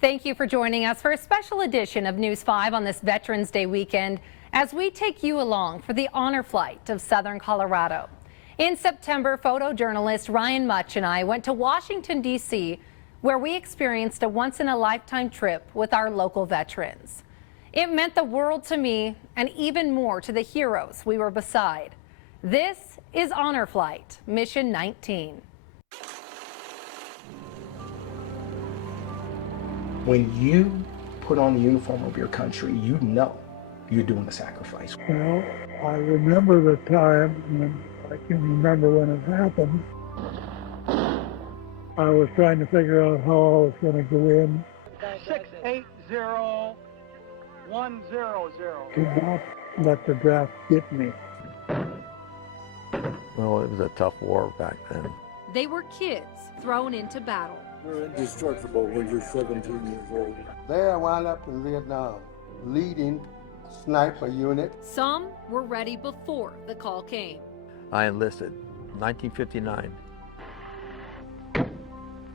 Thank you for joining us for a special edition of News 5 on this Veterans Day weekend as we take you along for the honor flight of Southern Colorado. In September, photojournalist Ryan Mutch and I went to Washington, D.C., where we experienced a once-in-a-lifetime trip with our local veterans. It meant the world to me and even more to the heroes we were beside. This is Honor Flight, Mission 19. When you put on the uniform of your country, you know you're doing a sacrifice. Well, I remember the time, and I can remember when it happened. I was trying to figure out how I was going to go in. 680100. Do not let the draft get me. Well, it was a tough war back then. They were kids thrown into battle. You're indestructible when you're 17 years old. There I wound up in Vietnam, leading a sniper unit. Some were ready before the call came. I enlisted 1959.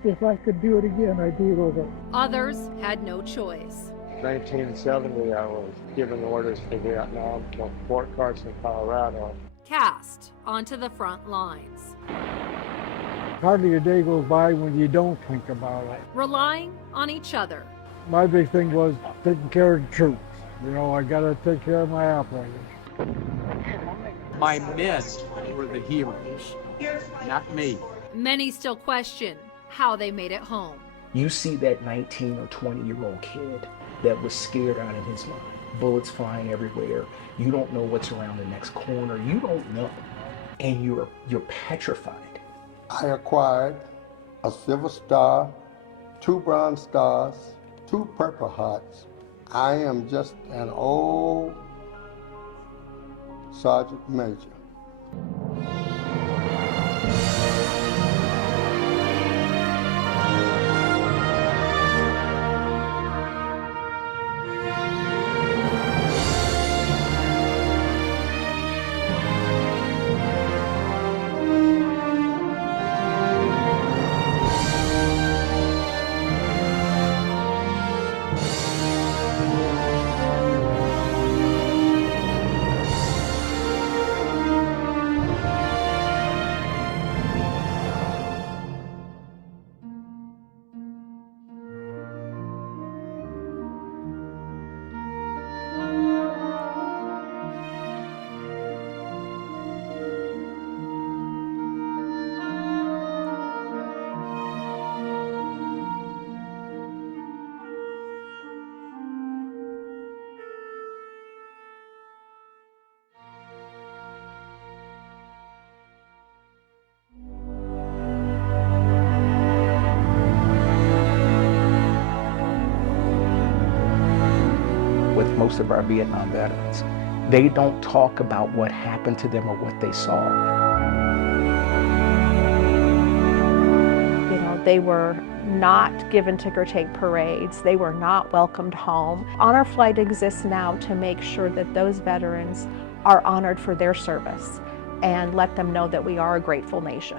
If I could do it again, I'd do it over. Others had no choice. 1970, I was given orders for Vietnam from Fort Carson, Colorado. Cast onto the front lines. Hardly a day goes by when you don't think about it. Relying on each other. My big thing was taking care of the troops. You know, I got to take care of my operators. My men were the heroes, not me. Many still question how they made it home. You see that 19 or 20-year-old kid that was scared out of his mind. Bullets flying everywhere. You don't know what's around the next corner. You don't know. And you're petrified. I acquired a Silver Star, 2 Bronze Stars, 2 Purple Hearts. I am just an old Sergeant Major. With most of our Vietnam veterans, they don't talk about what happened to them or what they saw. You know, they were not given ticker tape parades. They were not welcomed home. Honor Flight exists now to make sure that those veterans are honored for their service and let them know that we are a grateful nation.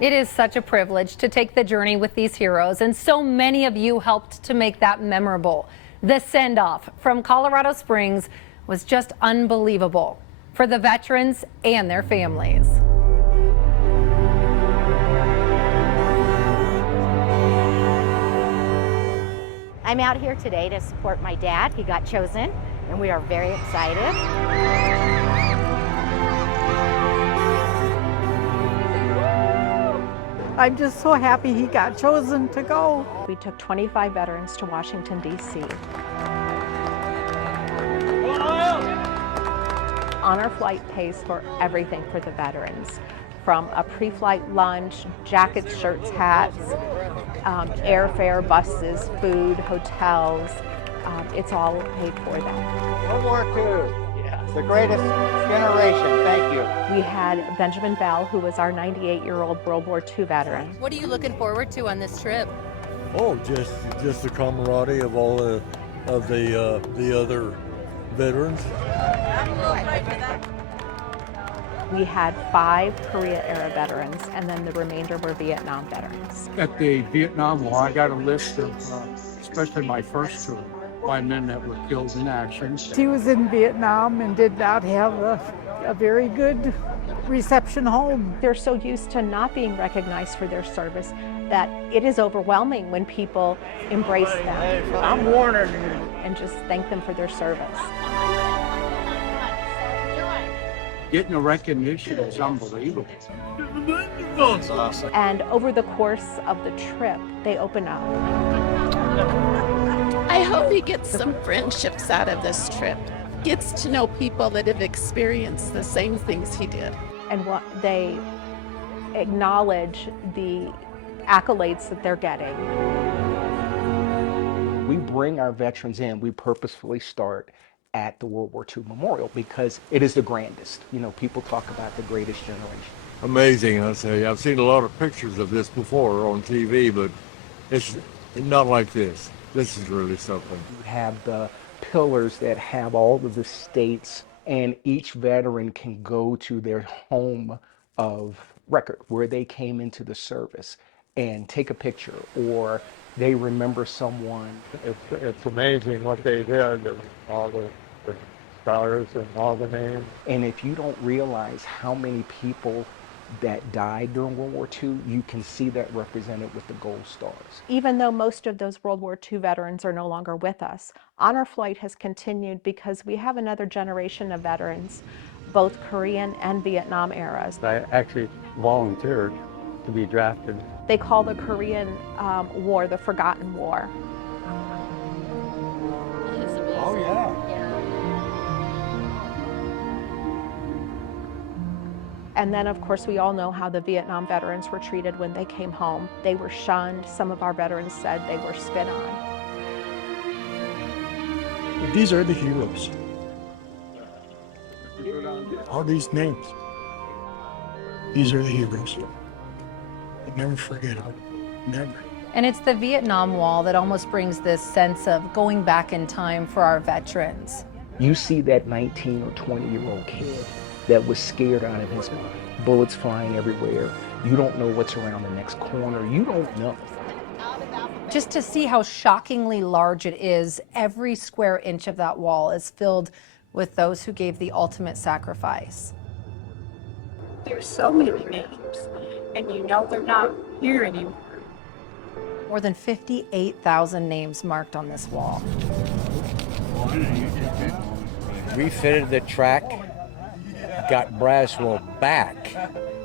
It is such a privilege to take the journey with these heroes, and so many of you helped to make that memorable. The send-off from Colorado Springs was just unbelievable for the veterans and their families. I'm out here today to support my dad. He got chosen, and we are very excited. I'm just so happy he got chosen to go. We took 25 veterans to Washington, D.C. Honor Flight pays for everything for the veterans, from a pre-flight lunch, jackets, shirts, hats, airfare, buses, food, hotels. It's all paid for them. World War II. The greatest generation, thank you. We had Benjamin Bell, who was our 98-year-old World War II veteran. What are you looking forward to on this trip? Oh, just the camaraderie of all of the other veterans. We had 5 Korea-era veterans, and then the remainder were Vietnam veterans. At the Vietnam War, I got a list of, especially my first tour, by men that were killed in action. She was in Vietnam and did not have a very good reception home. They're so used to not being recognized for their service that it is overwhelming when people embrace them. I'm warning you. And just thank them for their service. Getting the recognition is unbelievable. And over the course of the trip, they open up. I hope he gets some friendships out of this trip. Gets to know people that have experienced the same things he did. And what they acknowledge the accolades that they're getting. We bring our veterans in, we purposefully start at the World War II Memorial because it is the grandest. You know, people talk about the greatest generation. Amazing, I say. I've seen a lot of pictures of this before on TV, but it's not like this. This is really something. You have the pillars that have all of the states, and each veteran can go to their home of record where they came into the service and take a picture, or they remember someone. It's amazing what they did, all the stars and all the names. And if you don't realize how many people that died during World War II, you can see that represented with the gold stars. Even though most of those World War II veterans are no longer with us, Honor Flight has continued because we have another generation of veterans, both Korean and Vietnam eras. I actually volunteered to be drafted. They call the Korean War the Forgotten War. Oh, yeah. And then, of course, we all know how the Vietnam veterans were treated when they came home. They were shunned. Some of our veterans said they were spit on. These are the heroes. All these names. These are the heroes. I never forget them. Never. And it's the Vietnam Wall that almost brings this sense of going back in time for our veterans. You see that 19 or 20-year-old kid that was scared out of his mind. Bullets flying everywhere. You don't know what's around the next corner. You don't know. Just to see how shockingly large it is, every square inch of that wall is filled with those who gave the ultimate sacrifice. There's so many names, and you know they're not here anymore. More than 58,000 names marked on this wall. Refitted the track, got Braswell back,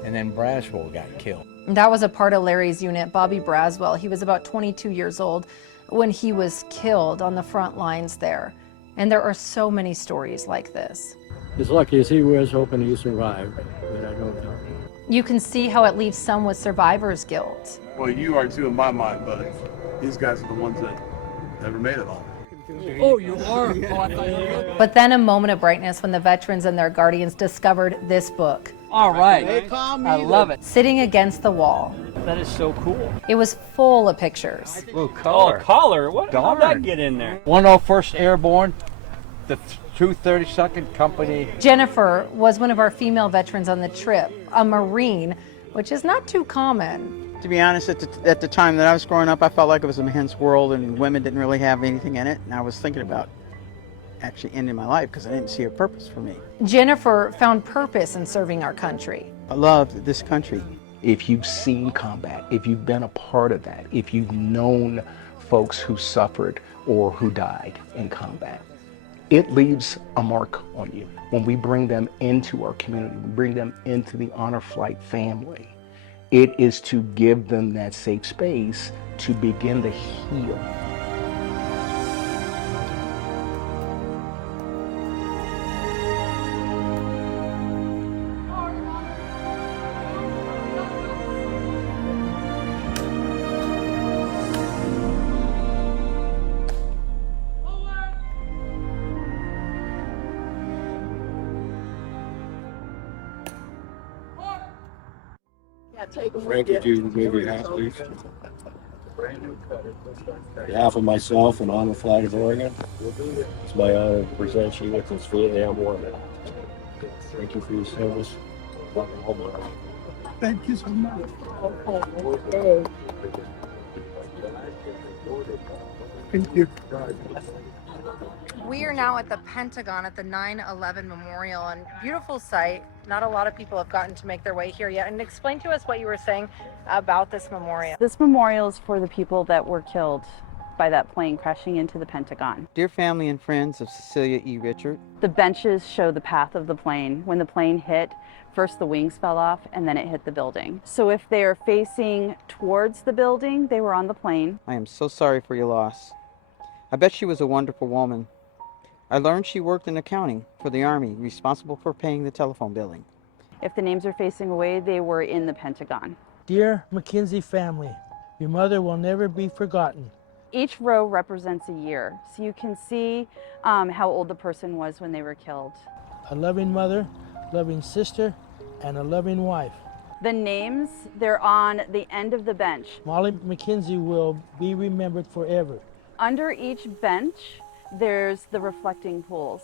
and then Braswell got killed. That was a part of Larry's unit, Bobby Braswell. He was about 22 years old when he was killed on the front lines there. And there are so many stories like this. As lucky as he was, hoping he survived, but I don't know. You can see how it leaves some with survivor's guilt. Well, you are too in my mind, but these guys are the ones that never made it all. Oh, you are? Oh, I thought you were. But then a moment of brightness when the veterans and their guardians discovered this book. All right. I love it. Sitting against the wall. That is so cool. It was full of pictures. Oh, color. Oh, color? What? How'd that get in there? 101st Airborne, the 232nd Company. Jennifer was one of our female veterans on the trip, a Marine, which is not too common. To be honest, at the time that I was growing up, I felt like it was a man's world and women didn't really have anything in it. And I was thinking about actually ending my life because I didn't see a purpose for me. Jennifer found purpose in serving our country. I loved this country. If you've seen combat, if you've been a part of that, if you've known folks who suffered or who died in combat, it leaves a mark on you. When we bring them into our community, we bring them into the Honor Flight family, it is to give them that safe space to begin to heal. Frank, would you maybe ask, please? On behalf of myself and on the flag of Oregon, it's my honor to present you with this Vietnam War Medal. Thank you for your service. Welcome home. Thank you so much. Thank you. We are now at the Pentagon at the 9/11 Memorial, and beautiful sight. Not a lot of people have gotten to make their way here yet. And explain to us what you were saying about this memorial. This memorial is for the people that were killed by that plane crashing into the Pentagon. Dear family and friends of Cecilia E. Richard, The benches show the path of the plane. When the plane hit, first the wings fell off and then it hit the building. So if they are facing towards the building, they were on the plane. I am so sorry for your loss. I bet she was a wonderful woman. I learned she worked in accounting for the Army, responsible for paying the telephone billing. If the names are facing away, they were in the Pentagon. Dear McKenzie family, your mother will never be forgotten. Each row represents a year, so you can see how old the person was when they were killed. A loving mother, loving sister, and a loving wife. The names, they're on the end of the bench. Molly McKenzie will be remembered forever. Under each bench, there's the reflecting pools.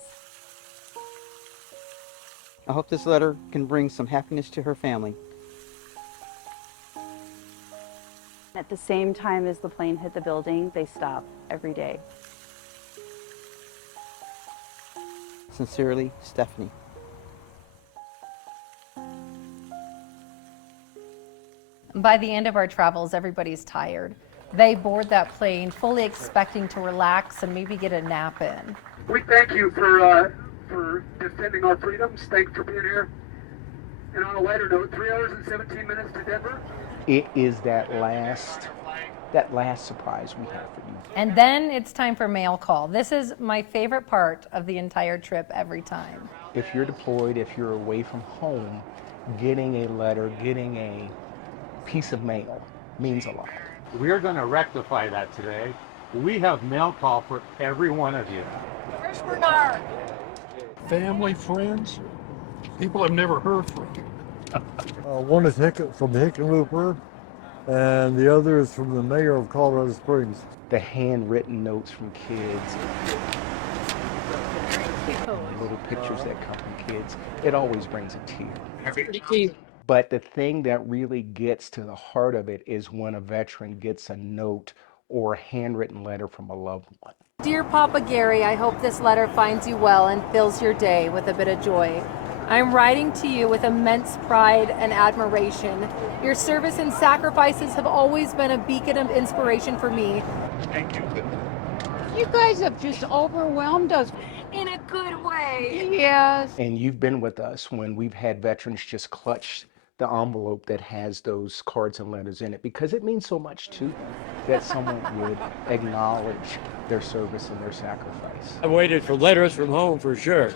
I hope this letter can bring some happiness to her family. At the same time as the plane hit the building, they stop every day. Sincerely, Stephanie. By the end of our travels, everybody's tired. They board that plane fully expecting to relax and maybe get a nap in. We thank you for defending our freedoms. Thanks for being here. And on a lighter note, 3 hours and 17 minutes to Denver. It is that last surprise we have for you. And then it's time for mail call. This is my favorite part of the entire trip every time. If you're deployed, if you're away from home, getting a letter, getting a piece of mail means a lot. We're going to rectify that today. We have mail call for every one of you. Where's Bernard? Family, friends, people I've never heard from. One is from Hickenlooper, and the other is from the mayor of Colorado Springs. The handwritten notes from kids, little pictures that come from kids, it always brings a tear. But the thing that really gets to the heart of it is when a veteran gets a note or a handwritten letter from a loved one. Dear Papa Gary, I hope this letter finds you well and fills your day with a bit of joy. I'm writing to you with immense pride and admiration. Your service and sacrifices have always been a beacon of inspiration for me. Thank you. You guys have just overwhelmed us in a good way. Yes. And you've been with us when we've had veterans just clutch the envelope that has those cards and letters in it, because it means so much to them that someone would acknowledge their service and their sacrifice. I waited for letters from home for sure.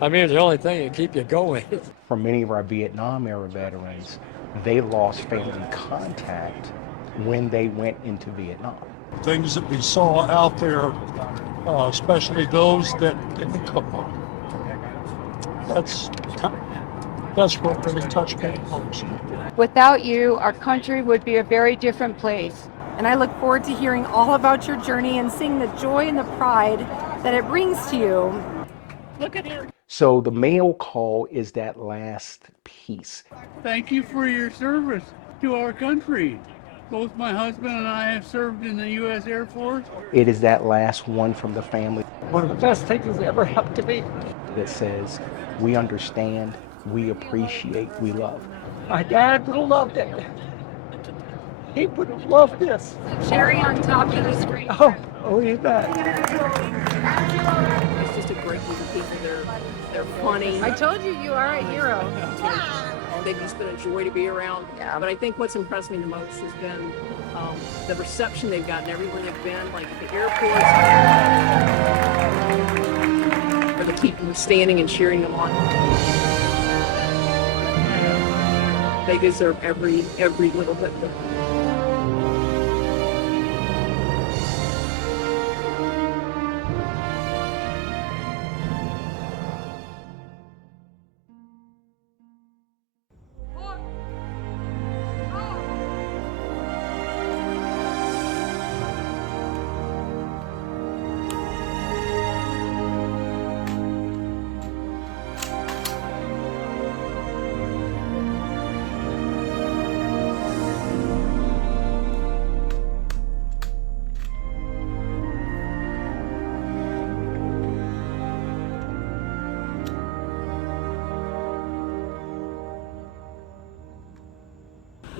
I mean, it's the only thing that keep you going. For many of our Vietnam era veterans, they lost family contact when they went into Vietnam. Things that we saw out there, especially those that didn't come home. That's what really touched me most. Without you, our country would be a very different place. And I look forward to hearing all about your journey and seeing the joy and the pride that it brings to you. Look at here. So the mail call is that last piece. Thank you for your service to our country. Both my husband and I have served in the U.S. Air Force. It is that last one from the family. One of the best things that ever happened to me. That says, we understand, we appreciate, we love. My dad would have loved it. He would have loved this. Cherry on top of the screen. Oh, you bet. It's just a great group of people. They're funny. I told you, you are a hero. They've just been a joy to be around. Yeah. But I think what's impressed me the most has been the reception they've gotten everywhere they've been, like at the airports, where the people are standing and cheering them on. They deserve every little bit.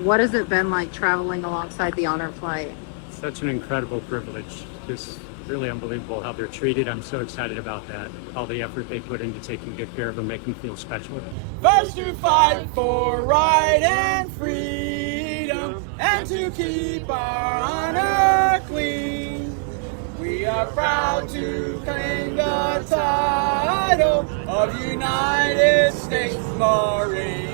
What has it been like traveling alongside the honor flight? Such an incredible privilege. Just really unbelievable how they're treated. I'm so excited about that. All the effort they put into taking good care of them, making them feel special. First to fight for right and freedom, and to keep our honor clean. We are proud to claim the title of United States Marines.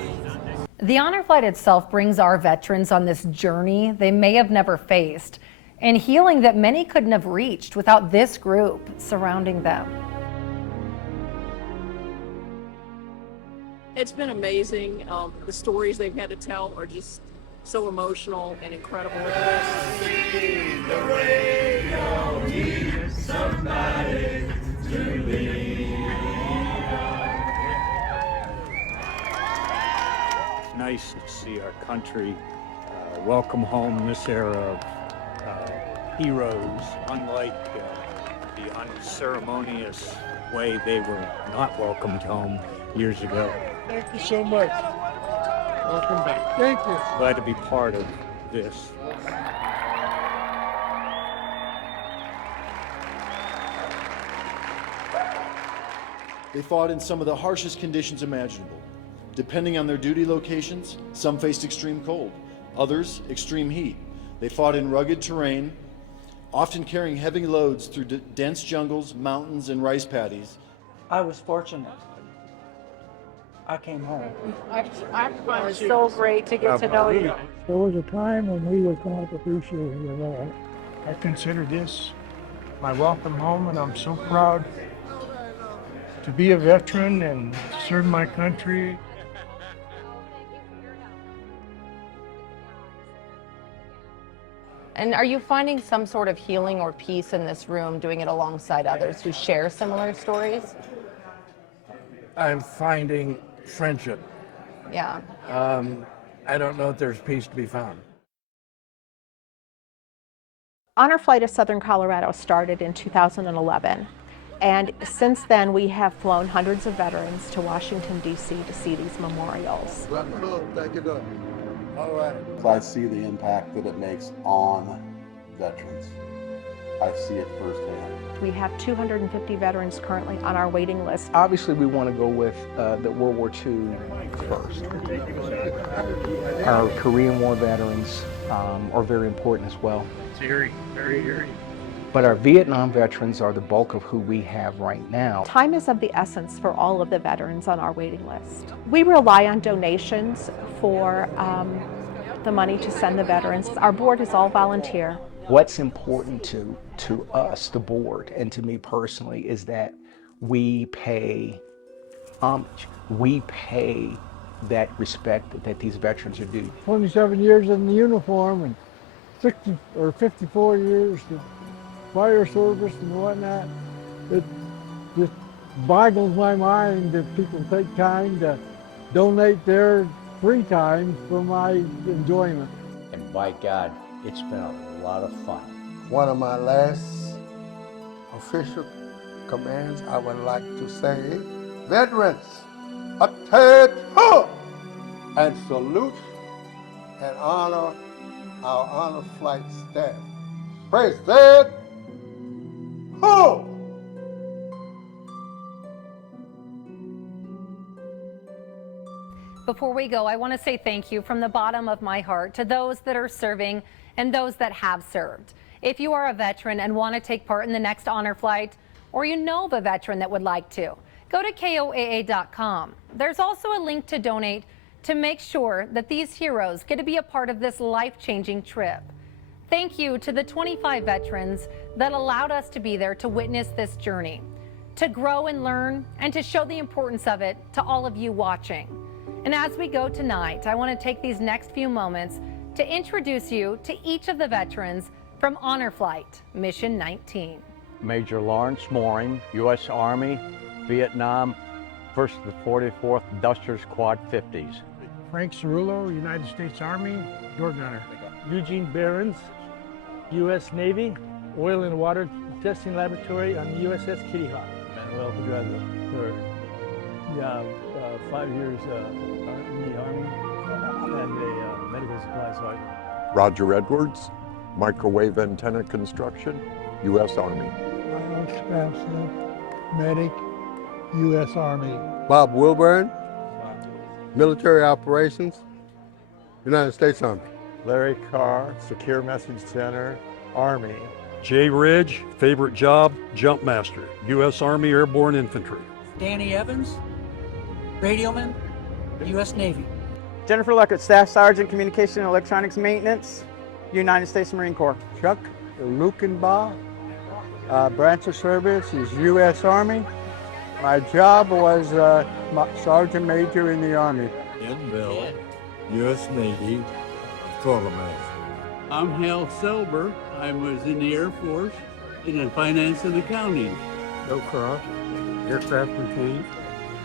The honor flight itself brings our veterans on this journey they may have never faced, and healing that many couldn't have reached without this group surrounding them. It's been amazing. The stories they've had to tell are just so emotional and incredible. The radio needs somebody to lead. It's nice to see our country welcome home this era of heroes, unlike the unceremonious way they were not welcomed home years ago. Thank you so much. Welcome back. Thank you. Glad to be part of this. They fought in some of the harshest conditions imaginable. Depending on their duty locations, some faced extreme cold, others extreme heat. They fought in rugged terrain, often carrying heavy loads through dense jungles, mountains, and rice paddies. I was fortunate. I came home. It's so great to get to know you. There was a time when we was not appreciated at all. I consider this my welcome home, and I'm so proud to be a veteran and serve my country. And are you finding some sort of healing or peace in this room doing it alongside others who share similar stories? I'm finding friendship. Yeah. I don't know if there's peace to be found. Honor Flight of Southern Colorado started in 2011. And since then, we have flown hundreds of veterans to Washington, D.C. to see these memorials. Thank you, all right. I see the impact that it makes on veterans. I see it firsthand. We have 250 veterans currently on our waiting list. Obviously, we want to go with the World War II first. Our Korean War veterans are very important as well. It's eerie, very eerie. But our Vietnam veterans are the bulk of who we have right now. Time is of the essence for all of the veterans on our waiting list. We rely on donations for the money to send the veterans. Our board is all volunteer. What's important to us, the board, and to me personally, is that we pay homage. We pay that respect that these veterans are due. 27 years in the uniform and 60 or 54 years to fire service and whatnot. It just boggles my mind that people take time to donate their free time for my enjoyment. And by God, it's been a lot of fun. One of my last official commands, I would like to say, veterans, attend and salute and honor our honor flight staff. Praise God. Ho! Before we go, I want to say thank you from the bottom of my heart to those that are serving and those that have served. If you are a veteran and want to take part in the next honor flight, or you know of a veteran that would like to, go to KOAA.com. There's also a link to donate to make sure that these heroes get to be a part of this life-changing trip. Thank you to the 25 veterans that allowed us to be there to witness this journey, to grow and learn, and to show the importance of it to all of you watching. And as we go tonight, I want to take these next few moments to introduce you to each of the veterans from Honor Flight Mission 19. Major Lawrence Mooring, U.S. Army, Vietnam, 1st to the 44th Dusters Quad 50s. Frank Cerullo, United States Army, door gunner. Eugene Behrens, U.S. Navy, Oil and Water Testing Laboratory on the USS Kitty Hawk. Manuel Pedraza, 3rd. Yeah, 5 years in the Army. and a medical supply sergeant. Roger Edwards, microwave antenna construction, U.S. Army. Ryan Mutch, medic, U.S. Army. Bob Wilburn, military operations, United States Army. Larry Carr, Secure Message Center, Army. Jay Ridge, favorite job, jump master, U.S. Army Airborne Infantry. Danny Evans, radioman, U.S. Navy. Jennifer Luckett, Staff Sergeant, Communication and Electronics Maintenance, United States Marine Corps. Chuck Lukenbaugh, branch of service is U.S. Army. My job was Sergeant Major in the Army. Ed Bell, U.S. Navy, quartermaster. I'm Hal Selber. I was in the Air Force in finance and accounting. Joe Cross, aircraft mechanic,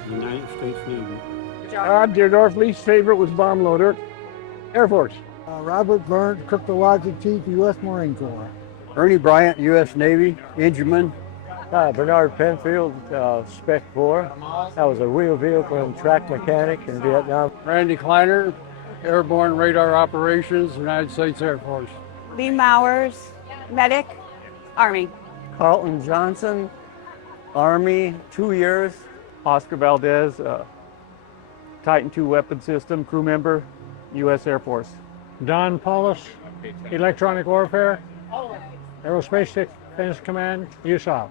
United States Navy. Deardorff, least favorite was bomb loader, Air Force. Robert Burnt, cryptologic chief, U.S. Marine Corps. Ernie Bryant, U.S. Navy, engineman. Bernard Penfield, Spec 4. I was a wheel vehicle and track mechanic in Vietnam. Randy Kleiner, airborne radar operations, United States Air Force. Lee Mowers, medic, Army. Carlton Johnson, Army, 2 years. Oscar Valdez, Titan II weapon system, crew member, U.S. Air Force. Don Paulus, electronic warfare, Aerospace Defense Command, USAF.